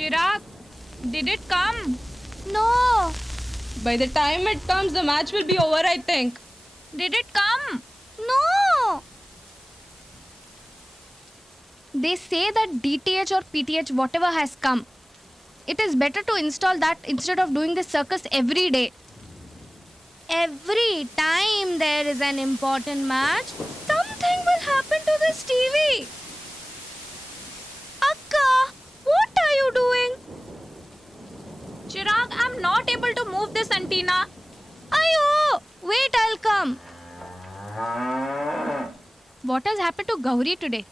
Chirag, did it come? No. By the time it comes, the match will be over, I think. Did it come? No. They say that DTH or PTH, whatever has come, it is better to install that instead of doing this circus every day. Every time there is an important match, something will happen to this TV. Akka, what are you doing? Chirag, I'm not able to move this antenna. Ayo! Wait, I'll come. What has happened to Gauri today?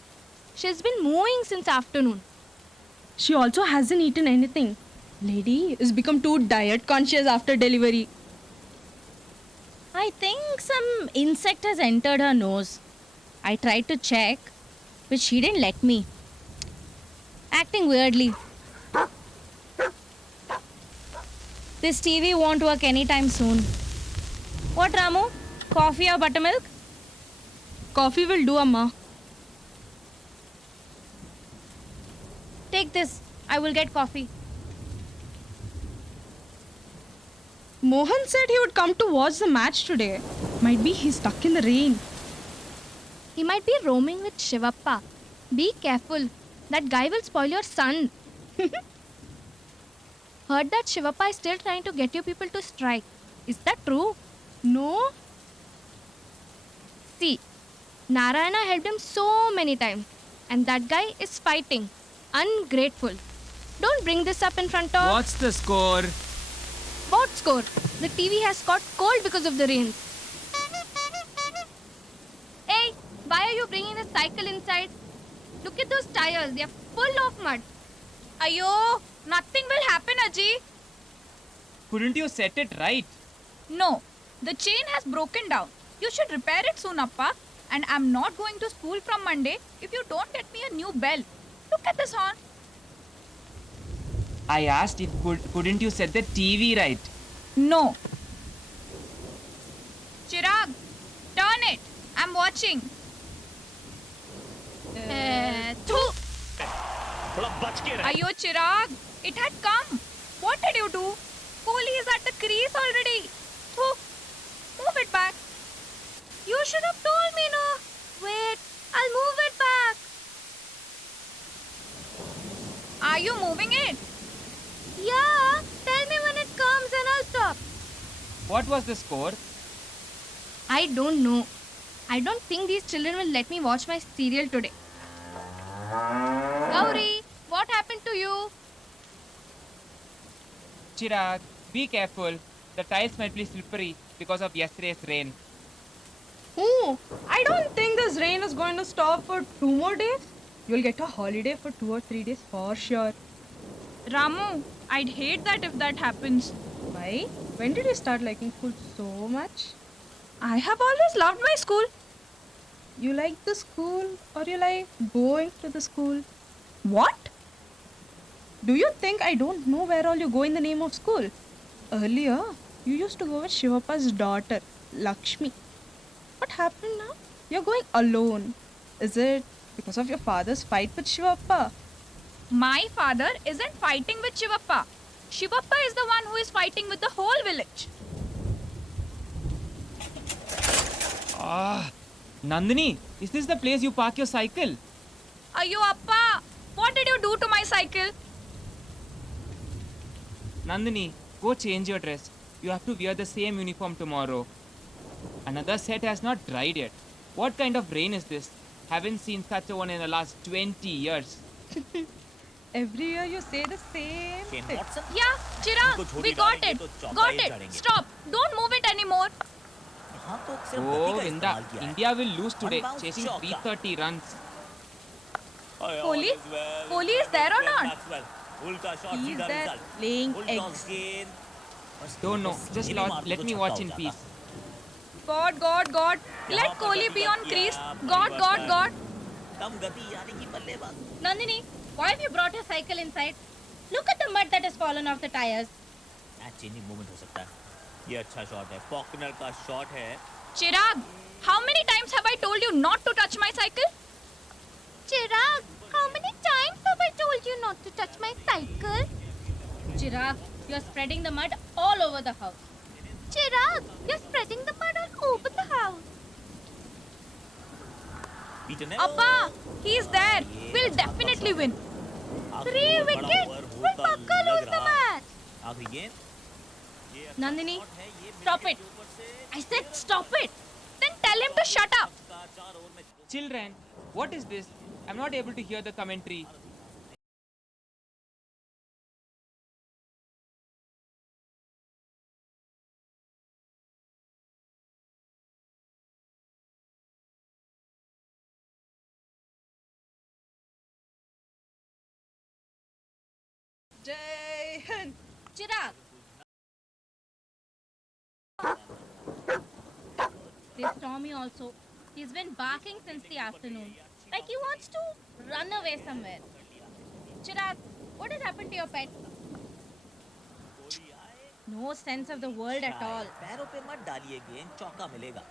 She's been moving since afternoon. She also hasn't eaten anything. Lady has become too diet conscious after delivery. I think some insect has entered her nose. I tried to check, but she didn't let me. Acting weirdly. This TV won't work anytime soon. What, Ramu? Coffee or buttermilk? Coffee will do, Amma. Take this. I will get coffee. Mohan said he would come to watch the match today. Might be he's stuck in the rain. He might be roaming with Shivappa. Be careful. That guy will spoil your sun. Heard that Shivappa is still trying to get you people to strike. Is that true? No? See, Narayana helped him so many times. And that guy is fighting. Ungrateful. Don't bring this up in front of... What's the score? What score? The TV has caught cold because of the rain. Hey, why are you bringing the cycle inside? Look at those tires. They are full of mud. Ayo, nothing will happen, Aji. Couldn't you set it right? No, the chain has broken down. You should repair it soon, Appa. And I'm not going to school from Monday if you don't get me a new bell. Look at this horn. I asked if couldn't you set the TV right? No. Chirag, turn it. I'm watching. Thoo. Ayo, Chirag, it had come. What did you do? Kohli is at the crease already. Thoo. Move it back. You should have told me, no. Wait, I'll move it back. Are you moving it? Yeah, tell me when it comes and I'll stop. What was the score? I don't know. I don't think these children will let me watch my serial today. Gauri, what happened to you? Chirag, be careful. The tiles might be slippery because of yesterday's rain. Oh, I don't think this rain is going to stop for 2 more days. You'll get a holiday for 2 or 3 days for sure. Ramu, I'd hate that if that happens. Why? When did you start liking school so much? I have always loved my school. You like the school or you like going to the school? What? Do you think I don't know where all you go in the name of school? Earlier, you used to go with Shivappa's daughter, Lakshmi. What happened now? You're going alone. Is it because of your father's fight with Shivappa? My father isn't fighting with Shivappa. Shivappa is the one who is fighting with the whole village. Nandini, is this the place you park your cycle? Ayo, Appa, what did you do to my cycle? Nandini, go change your dress. You have to wear the same uniform tomorrow. Another set has not dried yet. What kind of rain is this? Haven't seen such a one in the last 20 years. Every year you say the same thing. Yeah, Chirag, we got it. Got it. Stop. Don't move it anymore. Oh, India will lose today, chasing 330 runs. Kohli? Kohli is there or not? He is there laying eggs. Don't know, just let me watch in peace. God, God, God. Let Kohli be on crease. God, God, God. Nandini, why have you brought your cycle inside? Look at the mud that has fallen off the tires. Changing moment हो सकता है ये अच्छा shot है Faulkner का shot है Chirag, how many times have I told you not to touch my cycle? Chirag, how many times have I told you not to touch my cycle. Chirag, you're spreading the mud all over the house. Chirag, you're spreading the mud all over the house. Peter ने Appa, he's there. We'll definitely win. 3 wickets. We'll pukka lose the match. आखिरी गेंद Nandini, stop it. I said stop it. Then tell him to shut up. Children, what is this? I'm not able to hear the commentary. Jai Hind. Chirag. This Tommy also. He's been barking since the afternoon. Like he wants to run away somewhere. Chirag, what has happened to your pet? No sense of the world at all. पैरों पे मत डालिए गेंद चौका मिलेगा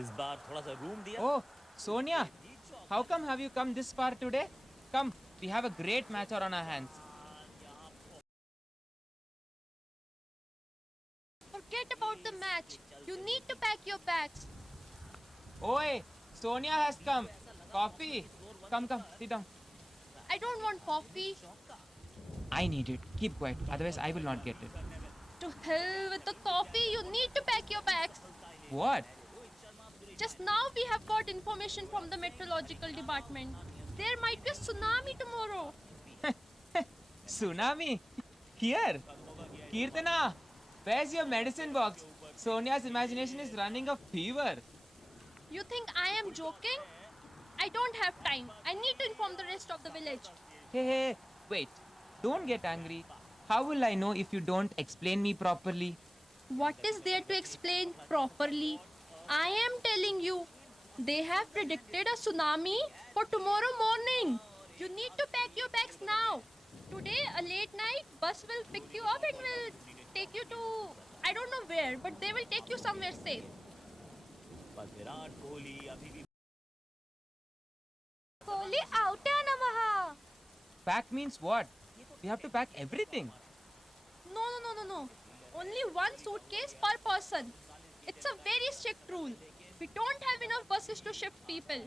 इस बार थोड़ा सा रूम दिया Oh, Sonia, how come have you come this far today? Come, we have a great match on our hands. Forget about the match. You need to pack your bags. Oi, Sonia has come. Coffee. Come, sit down. I don't want coffee. I need it. Keep quiet, otherwise I will not get it. To hell with the coffee. You need to pack your bags. What? Just now we have got information from the meteorological department. There might be a tsunami tomorrow. Tsunami? Here? Kirtana, where's your medicine box? Sonia's imagination is running a fever. You think I am joking? I don't have time. I need to inform the rest of the village. Hey, wait. Don't get angry. How will I know if you don't explain me properly? What is there to explain properly? I am telling you, they have predicted a tsunami for tomorrow morning. You need to pack your bags now. Today, a late night bus will pick you up and will take you to, I don't know where, but they will take you somewhere safe. बस विराट कोहली अभी भी Kohli out Namaha. Pack means what? We have to pack everything. No. Only one suitcase per person. It's a very strict rule. We don't have enough buses to shift people.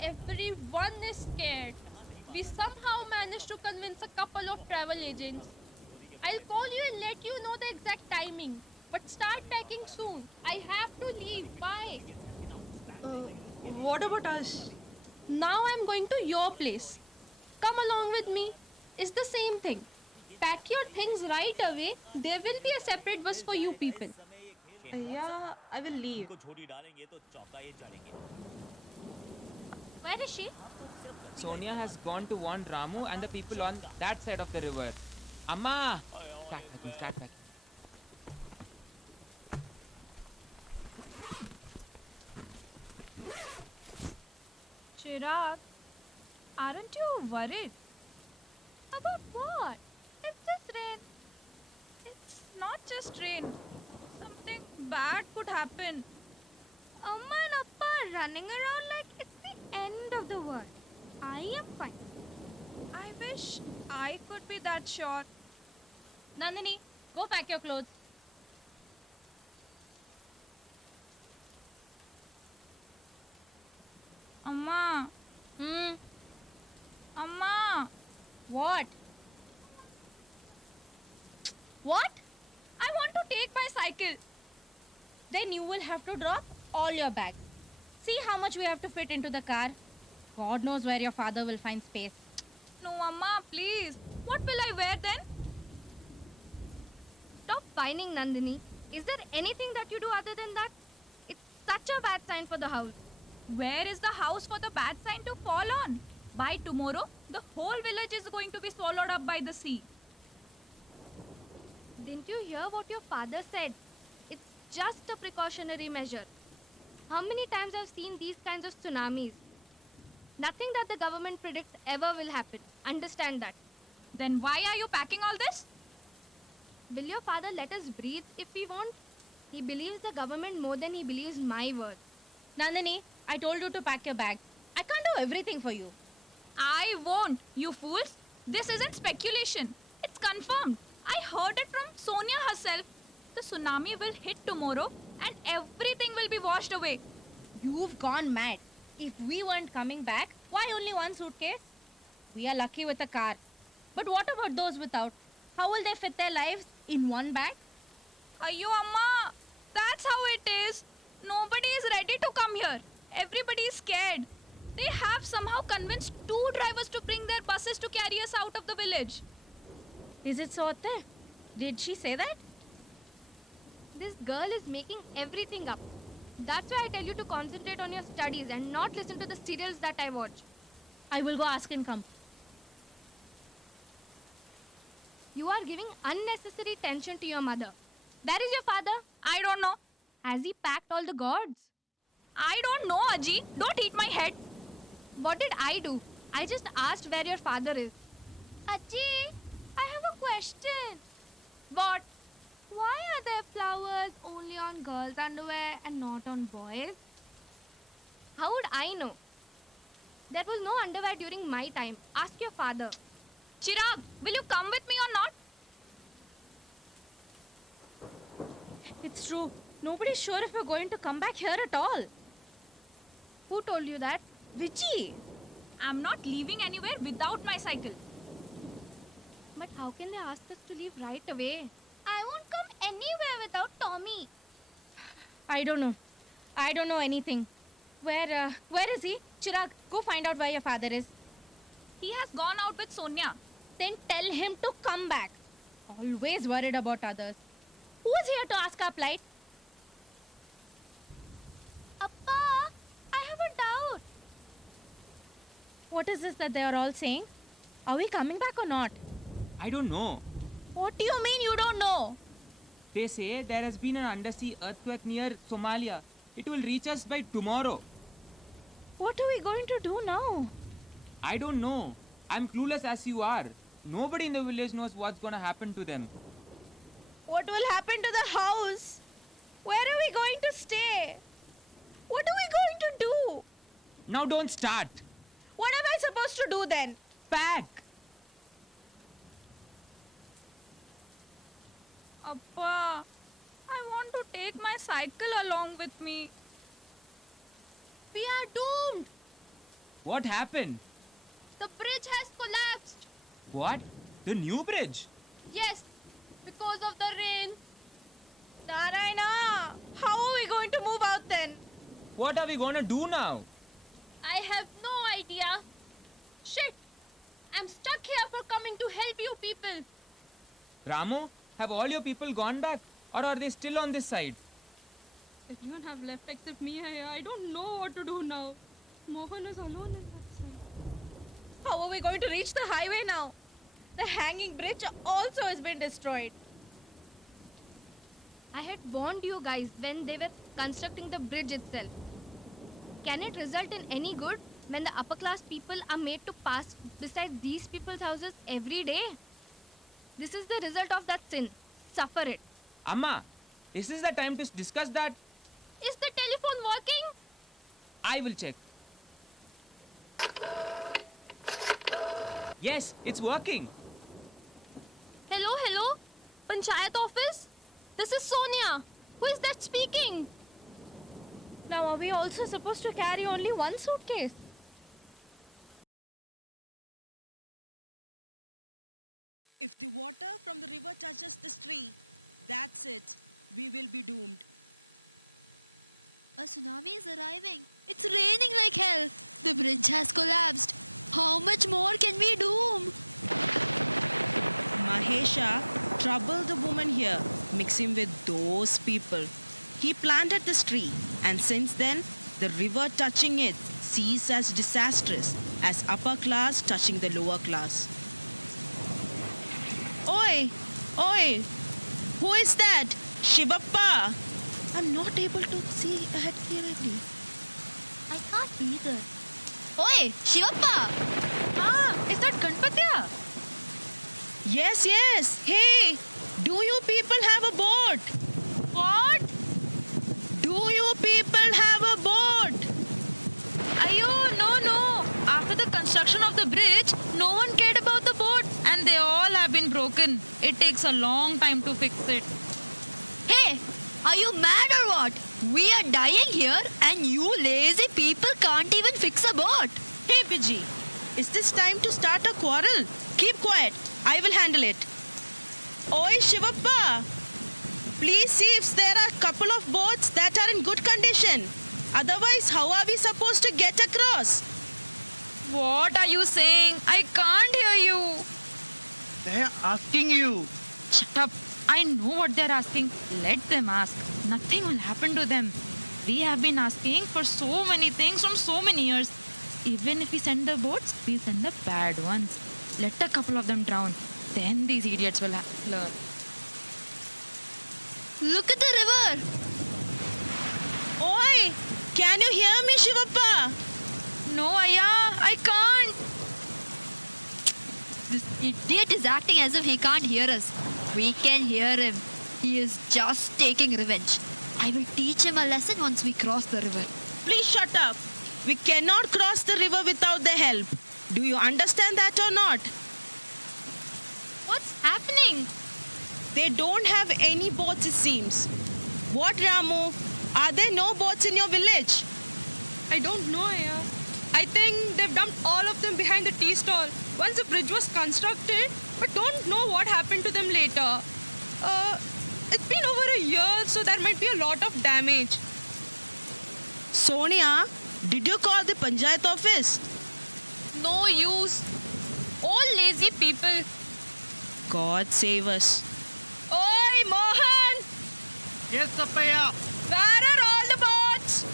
Everyone is scared. We somehow managed to convince a couple of travel agents. I'll call you and let you know the exact timing. But start packing soon. I have to leave. Bye. What about us? Now I'm going to your place. Come along with me. It's the same thing. Pack your things right away. There will be a separate bus for you people. Yeah, I will leave. को छोटी डालेंगे तो चौका ये जड़ेंगे Where is she? Sonia has gone to warn Ramu and the people on that side of the river. Amma! Start packing. Chirag, aren't you worried? About what? It's just rain. It's not just rain. Something bad could happen. Amma and Appa are running around like it's the end of the world. I am fine. I wish I could be that sure. Nandini, go pack your clothes. Amma, Hmm. Amma, What? I want to take my cycle. Then you will have to drop all your bags. See how much we have to fit into the car. God knows where your father will find space. No, Amma, please. What will I wear then? Stop whining, Nandini. Is there anything that you do other than that? It's such a bad sign for the house. Where is the house for the bad sign to fall on? By tomorrow, the whole village is going to be swallowed up by the sea. Didn't you hear what your father said? It's just a precautionary measure. How many times I've seen these kinds of tsunamis? Nothing that the government predicts ever will happen. Understand that. Then why are you packing all this? Will your father let us breathe if we want? He believes the government more than he believes my word. Nandini, I told you to pack your bag. I can't do everything for you. I won't, you fools. This isn't speculation. It's confirmed. I heard it from Sonia herself. The tsunami will hit tomorrow and everything will be washed away. You've gone mad. If we weren't coming back, why only one suitcase? We are lucky with a car. But what about those without? How will they fit their lives in one bag? Ayyo, Amma. That's how it is. Nobody is ready to come here. Everybody is scared. They have somehow convinced 2 drivers to bring their buses to carry us out of the village. Is it so, Atte? Did she say that? This girl is making everything up. That's why I tell you to concentrate on your studies and not listen to the serials that I watch. I will go ask and come. You are giving unnecessary tension to your mother. Where is your father? I don't know. Has he packed all the gourds? I don't know, Aji. Don't eat my head. What did I do? I just asked where your father is. Aji, I have a question. What? Why are there flowers only on girls' underwear and not on boys? How would I know? There was no underwear during my time. Ask your father. Chirag, will you come with me or not? It's true. Nobody's sure if we're going to come back here at all. Who told you that? Vichi! I'm not leaving anywhere without my cycle. But how can they ask us to leave right away? I won't come anywhere without Tommy. I don't know. I don't know anything. Where is he? Chirag, go find out where your father is. He has gone out with Sonia. Then tell him to come back. Always worried about others. Who is here to ask our plight? Appa, I have a doubt. What is this that they are all saying? Are we coming back or not? I don't know. What do you mean you don't know? They say there has been an undersea earthquake near Somalia. It will reach us by tomorrow. What are we going to do now? I don't know. I'm clueless as you are. Nobody in the village knows what's gonna happen to them. What will happen to the house? Where are we going to stay? What are we going to do? Now don't start. What am I supposed to do then? Pack! Appa, I want to take my cycle along with me. We are doomed. What happened? The bridge has collapsed. What? The new bridge? Yes, because of the rain. Narayana, how are we going to move out then? What are we gonna do now? I have no idea. Shit! I'm stuck here for coming to help you people. Ramu, have all your people gone back? Or are they still on this side? Everyone have left except me. I don't know what to do now. Mohan is alone in that side. How are we going to reach the highway now? The hanging bridge also has been destroyed. I had warned you guys when they were constructing the bridge itself. Can it result in any good when the upper class people are made to pass beside these people's houses every day? This is the result of that sin. Suffer it. Amma, is this the time to discuss that? Is the telephone working? I will check. Yes, it's working. Hello? Panchayat office? This is Sonia. Who is that speaking? Now are we also supposed to carry only one suitcase? If the water from the river touches this tree, that's it. We will be doomed. A tsunami is arriving. It's raining like hell. The bridge has collapsed. How much more can we doom? Mahesha troubled the woman here, mixing with those people. He planted this tree, and since then, the river touching it sees as disastrous as upper class touching the lower class. Oi! Who is that? Shivappa! I'm not able to see ahead clearly. I can't either. Oi, Shivappa! Is that Ganpatya? Yes. Hey! Do you people have a boat? What? Do you people have a boat? Ayo, no. After after the construction of the bridge, no one cared about the boat and they all have been broken. It takes a long time to fix it. Hey, are you mad or what? We are dying here and you lazy people can't even fix a boat. Hey, Viji, is this time to start a quarrel? Keep quiet. I will handle it. Oi, Shivappa. Please see if there are a couple of boats that are in good condition. Otherwise, how are we supposed to get across? What are you saying? I can't hear you. They're asking you. Shut up. I know what they're asking. Let them ask. Nothing will happen to them. We have been asking for so many things from so many years. Even if we send the boats, we send the bad ones. Let a couple of them drown. Then these idiots will learn. Look at the river. Oi, can you hear me, Shivappa? No, Aya, I can't. This idiot is acting as if he can't hear us. We can hear him. He is just taking revenge. I will teach him a lesson once we cross the river. Please shut up. We cannot cross the river without their help. Do you understand that or not? What's happening? They don't have any boats, it seems. What, Ramu? Are there no boats in your village? I don't know, Aya. I think they've dumped all of them behind the tea stall once the bridge was constructed, but don't know what happened to them later. It's been over a year, so there might be a lot of damage. Sonia, did you call the Panchayat office? No use. All lazy people. God save us. Oi, Mohan! Yes, Appaya. Where are all the boats?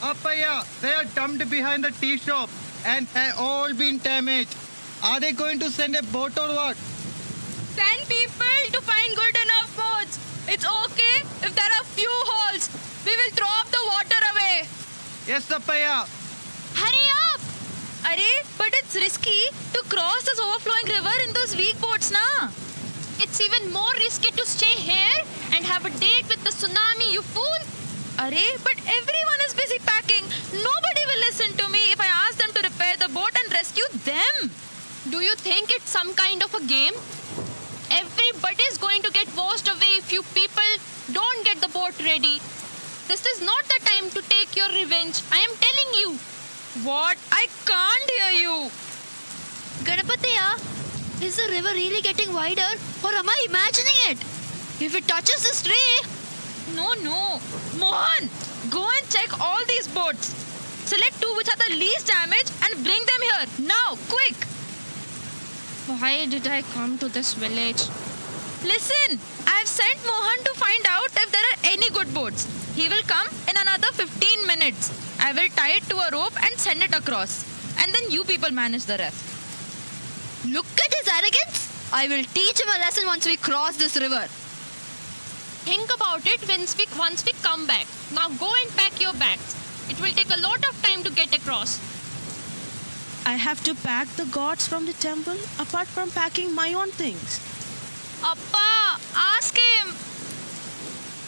Appaya, they are dumped behind the tea shop and have all been damaged. Are they going to send a boat or what? Send people to find good enough boats. It's okay if there are few holes. We will throw up the water away. Yes, Appaya. Hurry up! Arey, but it's risky to cross this overflowing river in those weak boats, na? It's even more risky to stay here and have a date with the tsunami, you fool. Arey, but everyone is busy packing. Nobody will listen to me if I ask them to repair the boat and rescue them. Do you think it's some kind of a game? Everybody is going to get washed away if you people don't get the boat ready. This is not the time to take your revenge. I am telling you. What? I can't hear you. Ganapatiya, is the river really getting wider or am I imagining it? If it touches this tree, No. Mohan, go and check all these boats. Select two which are the least damaged and bring them here. Now, quick. Why did I come to this village? Listen, I have sent Mohan to find out if there are any good boats. He will come in another 15 minutes. I will tie it to a rope and send it across. And then you people manage the rest. look at his arrogance. I will teach him a lesson once we cross this river. Think about it once we come back. Now go and pack your bags. It will take a lot of time to get across. I have to pack the gods from the temple apart from packing my own things. Appa, ask him.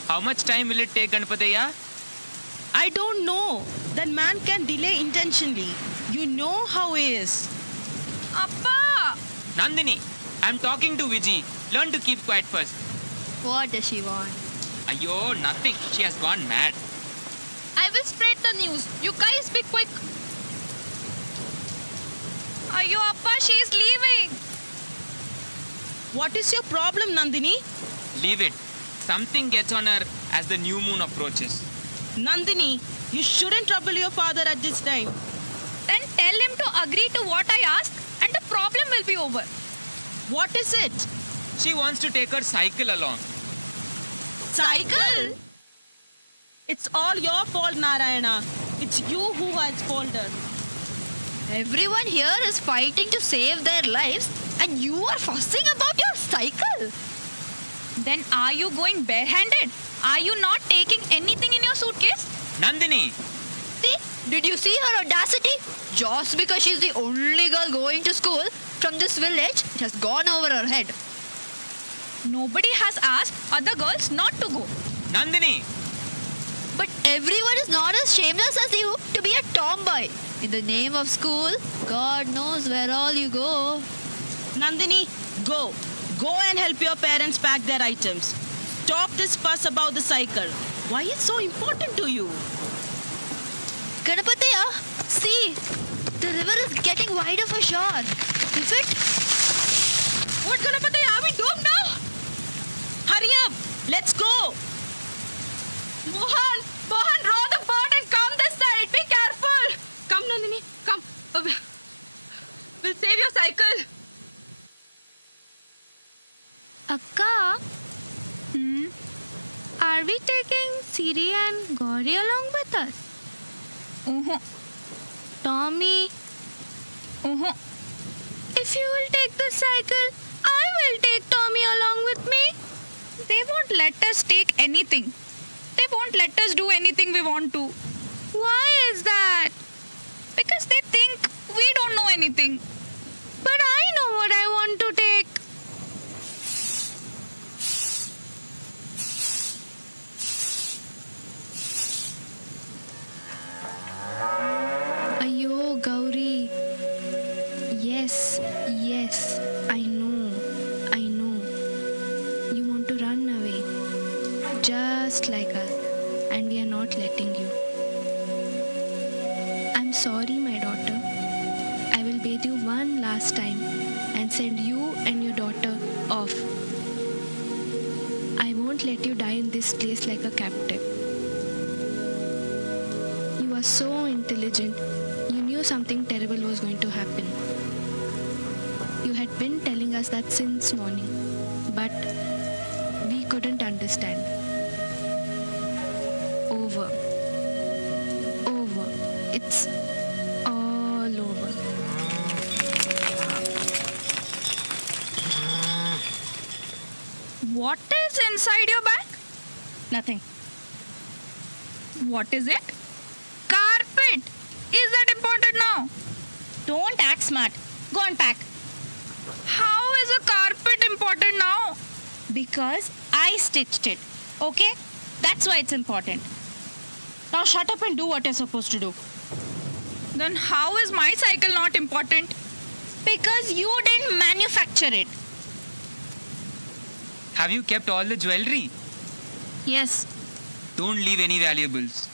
How much time will it take, Ganpateya? I don't know. That man can delay intentionally. You know how he is. Appa. Nandini, I'm talking to Viji. Learn to keep quiet first. What does she want? Ayo, nothing. She has gone mad. I will spread the news. You guys be quick. Ayo, Appa, she is leaving. What is your problem, Nandini? Leave it. Something gets on her as the new moon approaches. Nandini, you shouldn't trouble your father at this time. Then tell him to agree to what I ask and the problem will be over. What is it? She wants to take her cycle along. Cycle? It's all your fault, Narayana. It's you who has faltered. Everyone here is fighting to save their lives and you are fussing about your cycle. Then are you going barehanded? Are you not taking anything in your suitcase? Nandini, See, did you see her audacity? Just because she's the only girl going to school from this village, it has gone over her head. Nobody has asked other girls not to go. Nandini, But everyone is not as shameless as you to be a tomboy. In the name of school, God knows where all you go. Nandini, go. Go and help your parents pack their items. Stop this fuss about the cycle. Why it's so important to you? Ganapatiya, see, the river is getting wider for sure. If it... What, Ganapati? Are we doomed now? Hurry up. Let's go. Mohan, row the boat and come this side. Be careful. Come, Nandini, come. We'll save your cycle. Akka, are we taking Siri and Gauri along with us? Tommy, if you will take the cycle, I will take Tommy along with me. They won't let us take anything. They won't let us do anything we want to. Why is that? Because they think we don't know anything. But I know what I want to take. Ayo, Gauri. Yes, I know. You want to run away. Just like us. And we are not letting you. I'm sorry, my daughter. I will bathe you one last time and send you and your daughter off. I won't let you die in this place like a captive. You are so intelligent. You knew something terrible was going to happen. You had been telling us that since morning, but we couldn't understand. Over. It's all over. What is inside your bag? Nothing. What is it? Carpet! Is that important now? Don't act smart. Go and pack. How is a carpet important now? Because I stitched it. Okay? That's why it's important. Now shut up and do what you're supposed to do. Then how is my cycle not important? Because you didn't manufacture it. Have you kept all the jewelry? Yes. Don't leave any valuables.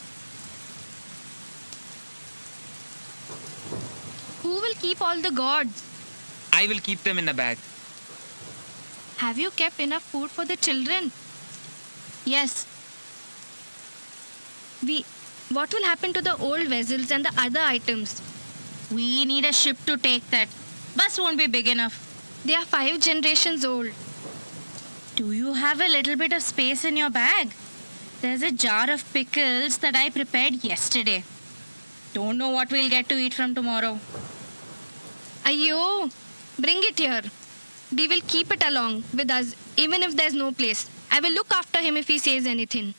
Who will keep all the gods? I will keep them in a bag. Have you kept enough food for the children? Yes. What will happen to the old vessels and the other items? We need a ship to take that. Bus won't be big enough. They are 5 generations old. Do you have a little bit of space in your bag? There's a jar of pickles that I prepared yesterday. Don't know what we'll get to eat from tomorrow. Ayo, bring it here. We will keep it along with us even if there's no place. I will look after him if he says anything.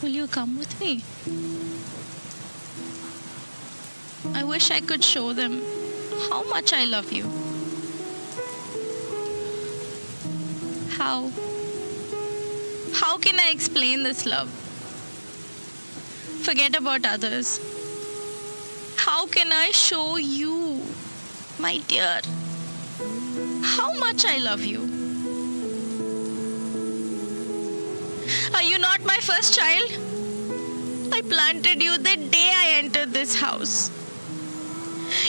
Will you come with me? I wish I could show them how much I love you. How? How can I explain this love? Forget about others. How can I show you, my dear, how much I love you? Are you not my first child? I planted you the day I entered this house.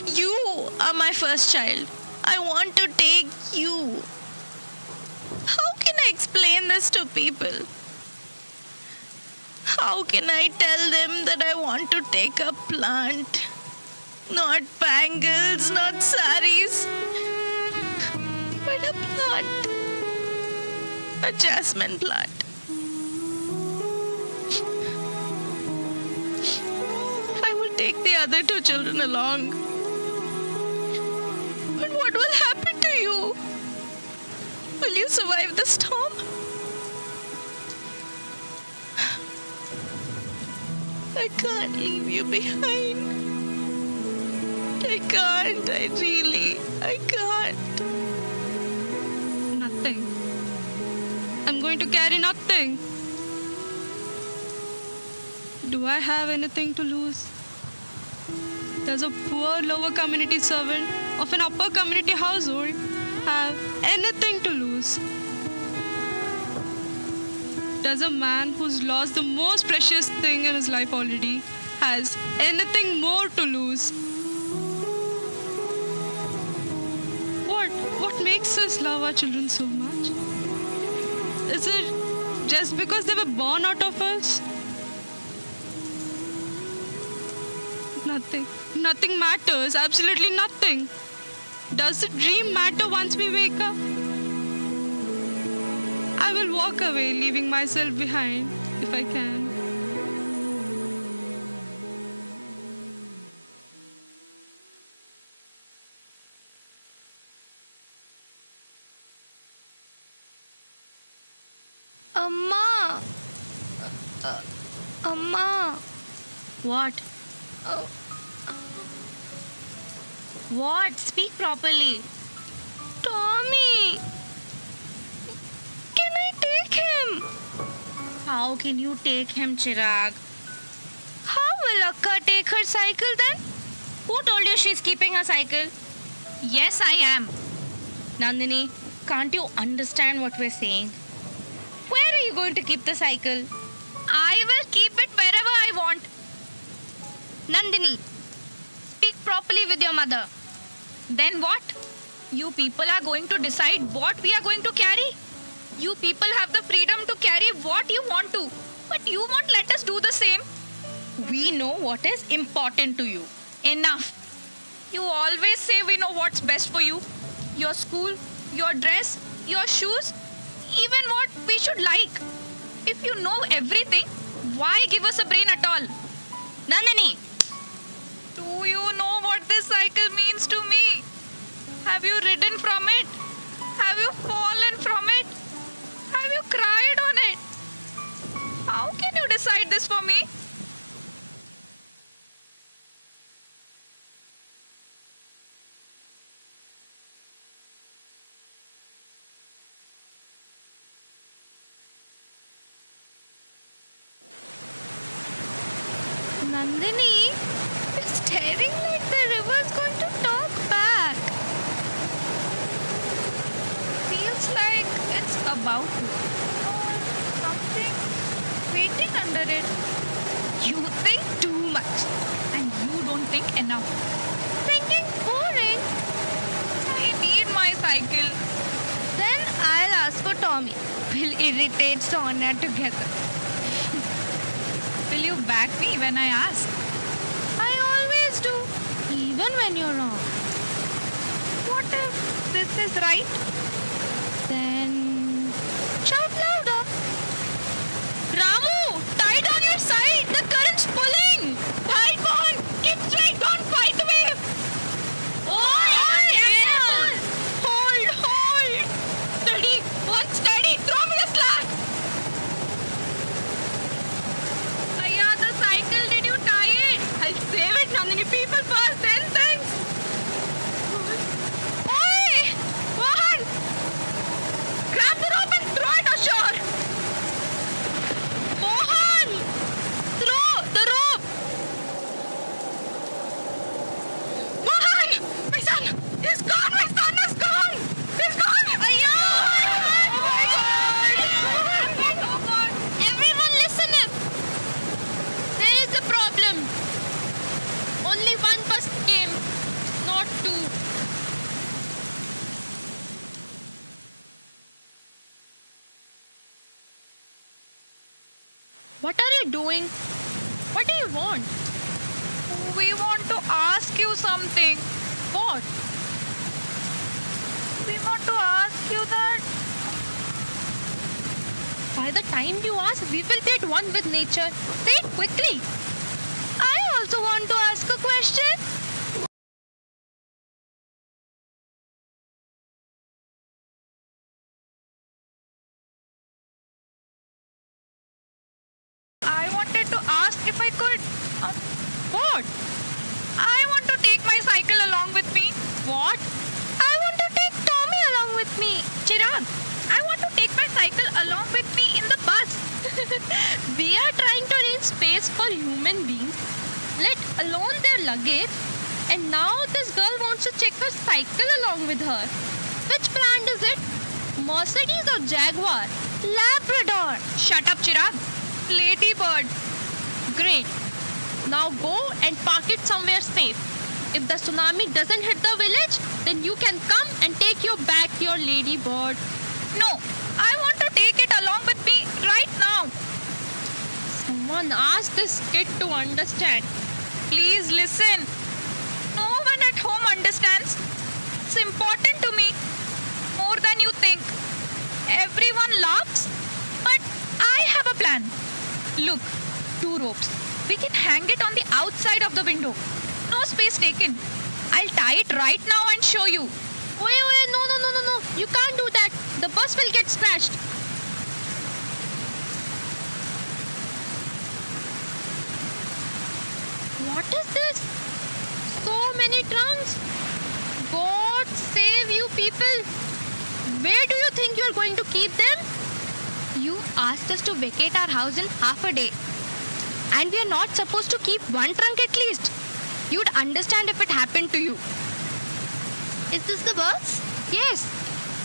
You are my first child. I want to take you. How can I explain this to people? How can I tell them that I want to take a plant? Not bangles, not saris, but a plant. A jasmine plant. I will take the other 2 children along. But what will happen to you? Will you survive the storm? I can't leave you behind. I can't. I can't. nothing. I'm going to carry nothing. Do I have anything to lose? Does a poor lower community servant of an upper community household have anything to lose? Does a man who's lost the most precious thing in his life already has anything more to lose? What makes us love our children so much? Is it just because they were born out of us? Nothing. Nothing matters. Absolutely nothing. Does the dream matter once we wake up? I will walk away, leaving myself behind if I can. Amma! Amma! What? Oh, What? Speak properly. Tommy! Can I take him? How can you take him, Chirag? How will Akka take her cycle then? Who told you she's keeping her cycle? Yes, I am. Nandini, can't you understand what we're saying? Where are you going to keep the cycle? I will keep it wherever I want. Nandini, speak properly with your mother. Then what? You people are going to decide what we are going to carry. You people have the freedom to carry what you want to, but you won't let us do the same. We know what is important to you. Enough. You always say we know what's best for you. Your school, your dress, your shoes, even what we should like. If you know everything, why give us a brain at all? Nandini! Do you know what this cycle means to me? Have you ridden from it? Have you fallen from it? Have you cried on it? How can you decide this for me? Nandini, it's staring like the river's going to talk back. Feels like it's about to. Or something waiting under it. You think too much. And you don't think enough. Thinking boring. I need my cycle. Then I'll ask for Tommy. We'll irritate Sonia together. Will you back me when I ask? I always do, even when you're wrong. What if this is right? Then shout louder. Ramu, tie down your side. The current's pulling. Hold on. Keep straight. Don't fight the wave. Careful. Hold. Steady. One steady. Throw me the slack. Ayya, the cycle. Did you tie it? I'll save it, Nandini. People first, then things. Oi! Mohan! Grab the rope and throw it ashore. Mohan! Throw the rope. Mohan! My son! He's gone! My son is gone! He's gone! Ayyo! Oh God! Everyone listen up. There is a problem. Only one bus came, not two. What are you doing? What do you want? We want to ask you something. What? We want to ask you that. By the time you ask, we will be at one with nature. Say it quickly. I also want to ask a question. I wanted to ask if I could. What? I want to take my cycle along with me. What? I want to take Tommy along with me. Chirag, take my cycle along with me in the bus. We are trying to arrange space for human beings, let alone their luggage. And now this girl wants to check her cycle along with her. Which brand is it? Mercedes or Jaguar? Labrador. Shut up, Chirag. Ladybird. Great. Now go and park it somewhere safe. If the tsunami doesn't hit the village, then you can come and take back your ladybird. No, I want to take it along with me right now. Someone ask this kid to understand. Please listen. No one at home understands. It's important to me. More than you think. Everyone laughs, but I have a plan. Look, 2 ropes. We can hang it on the outside of the window. No space taken. I'll tie it right now and show you. Wait, no. You can't do that. The bus will get scratched. What is this? So many trunks. God save you people. Where do you think you're going to keep them? You asked us to vacate our house in half a day. And we are not supposed to keep one trunk at least. You'd understand if it happened to you. Is this the bus? Yes.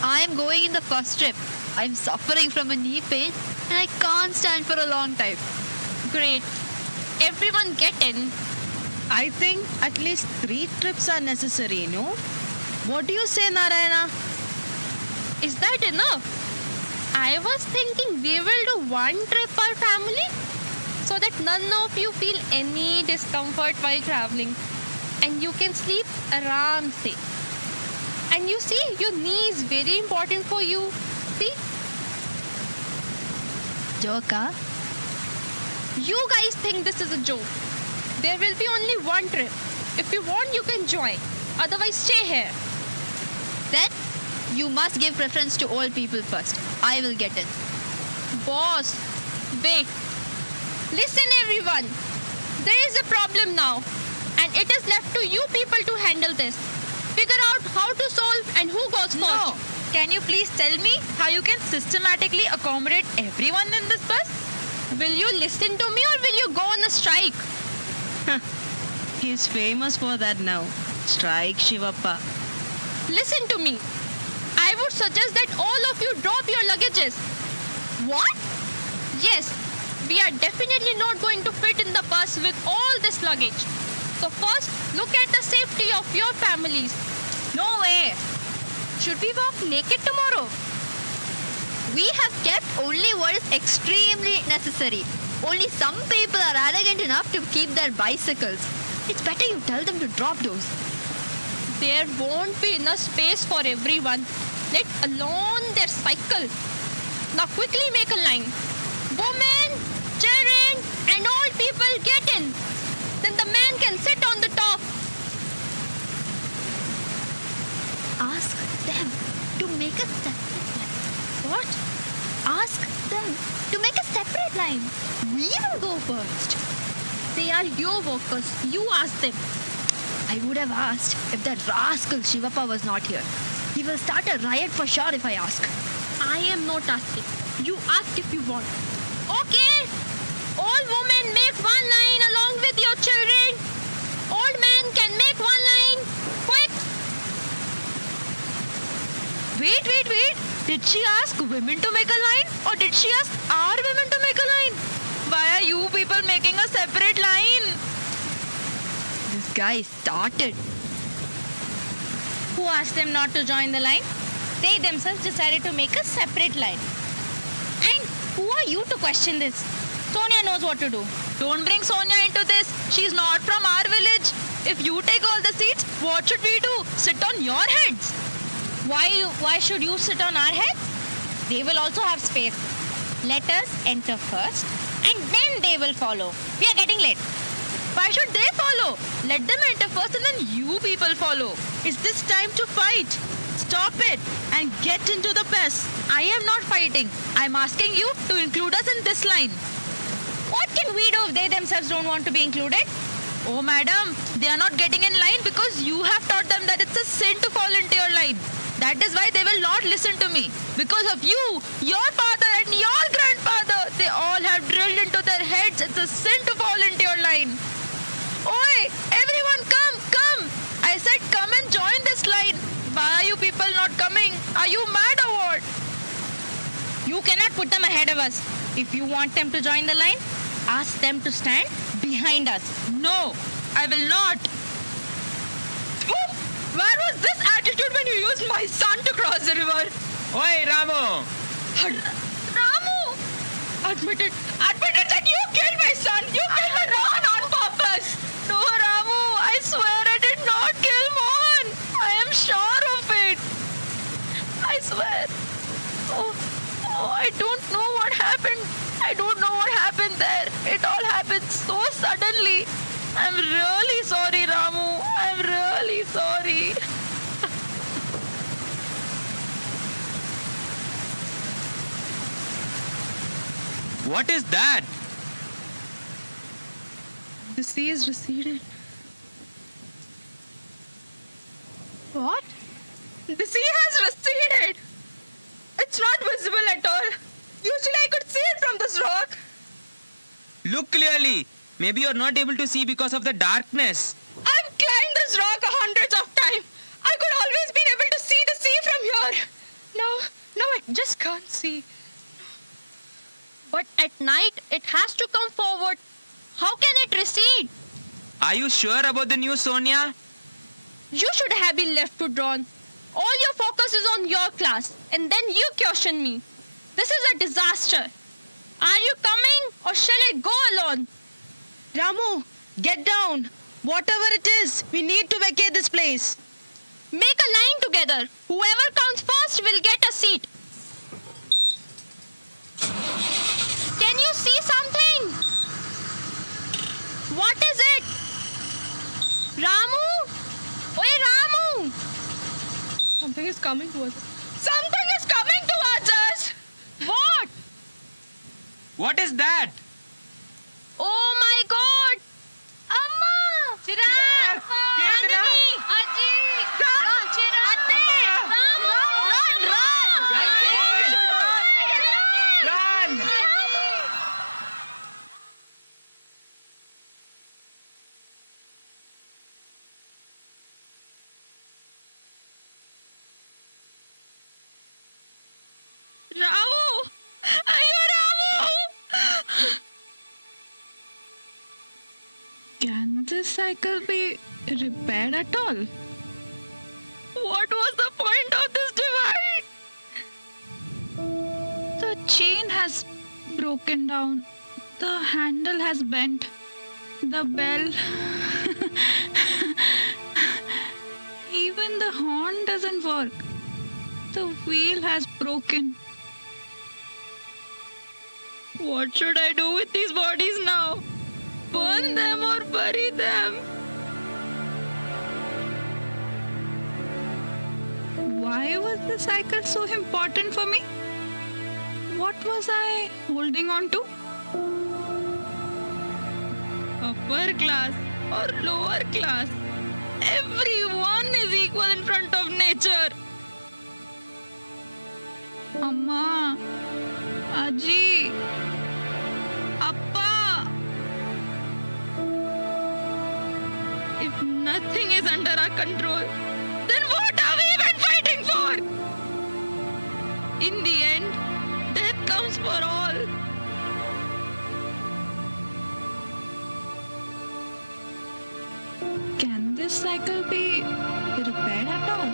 I am going in the first trip. I'm suffering from a knee pain and I can't stand for a long time. Great. Everyone get in. I think at least 3 trips are necessary, no? What do you say, Narayana? Is that enough? I was thinking we will do 1 trip per family so that none of you feel any discomfort while traveling and you can sleep aram se. And you see, your knee is very important for you. See? Joka? You guys think this is a joke. There will be only 1 trip. If you want, you can join. Otherwise, stay here. Then you must give preference to old people first. I will get in. Boss, wait. Listen, everyone. There is a problem now, and it is left to you people to handle this. Figure out how to solve and who goes No. first. Can you please tell me how you can systematically accommodate everyone in this bus? Will you listen to me or will you go on a strike? He's famous for that now. Strike Shivappa. Listen to me. I would suggest that all of you drop your luggages. What? Yes, we are definitely not going to fit in the bus with all this luggage. So first, look at the safety of your families. No way. Should we walk naked tomorrow? We have kept only what is extremely necessary. Only some people are arrogant enough to keep their bicycles. It's better you tell them to drop those. There won't be enough space for everyone, let alone their cycle. Now quickly make a line. Women, children, and old people get in. Then the man can sit on the top. Ask them to make a separate line. What? Ask them to make a separate line. We will go first. They are your workers. You ask them. I would have asked if that rascal Shivappa was not here. He will start a riot for sure if I ask. I am not asking. You ask if you want. Okay. All women make 1 line along with your children. Old man can make 1 line. Quick. Wait. Did she ask women to make a line or did she ask our women to make a line? Why are you people making a separate line? This guy started. Who asked them not to join the line? They themselves decided to make a separate line. And who are you to question this? Sonia knows what to do. Don't bring Sonia into this. She's not from our village. If you take all the seats, what should we do? Sit on your heads. Why should you sit on our heads? They will also have space. Let us enter first and then they will follow. We are getting late. Why should they follow? Let them enter first and then you people follow. Is this time to fight? Stop it and get into the bus. I am not fighting. I'm asking you to include us in this line. What can we do if they themselves don't want to be included? Oh, madam, they are not getting in line because you have taught them that it's a sin to fall into your line. That is why they will not listen to me. Because of you, your father and your grandfather, they all have drilled into their heads it's a sin to fall into your line. Oi, everyone come. I said come and join this line. Why are you people not coming? Are you mad or what? You cannot put them ahead of us. If you want them to join the line, ask them to stand behind us. No, I will not. Oh, where was this attitude when you used my son to cross the river? Oi, Ramu! Ramu! Admit it that you killed my son. You killed my Mohan on purpose. No, Ramu, I swear I did not kill Mohan. I am sure of it. I swear. Oh, I don't know what happened. I don't know what happened there. It all happened so suddenly. I'm really sorry, Ramu. I'm really sorry. What is that? The sea is receded. What? The sea has receded. It's not visible at all. Usually I could see it from this rock. Look clearly. Maybe you're not able to see because of the darkness. I've climbed this rock hundreds of times. I could always been able to see the sea from here. Now I just can't see. But at night, it has to come forward. How can it recede? Are you sure about the news, Sonia? You should have been left to drown. All your focus is on your class, and then you question me. This is a disaster. Are you coming, or shall I go alone? Ramu, get down. Whatever it is, we need to vacate this place. Make a line together. Whoever comes first will get a seat. Can you see something? What is it? Ramu? Oi, Ramu! Something is coming towards us. Something is coming towards us. What? What is that? Oh my God! Amma! Chirag! Kirtana! Aji! Run! Chirag! Run! I think we should run! Run! Ramu! Are you Ramu? Can this cycle be repaired at all? What was the point of this divide? The chain has broken down. The handle has bent. The bell. Even the horn doesn't work. The wheel has broken. What should I do with these bodies now? Burn them or bury them? Why was the cycle so important for me? What was I holding on to? Upper class or lower class? Everyone is equal in front of nature. Amma, Aji, Appa. If nothing is under our control, then what are we even fighting for? In the end, death comes for all. Can this cycle be repaired at all?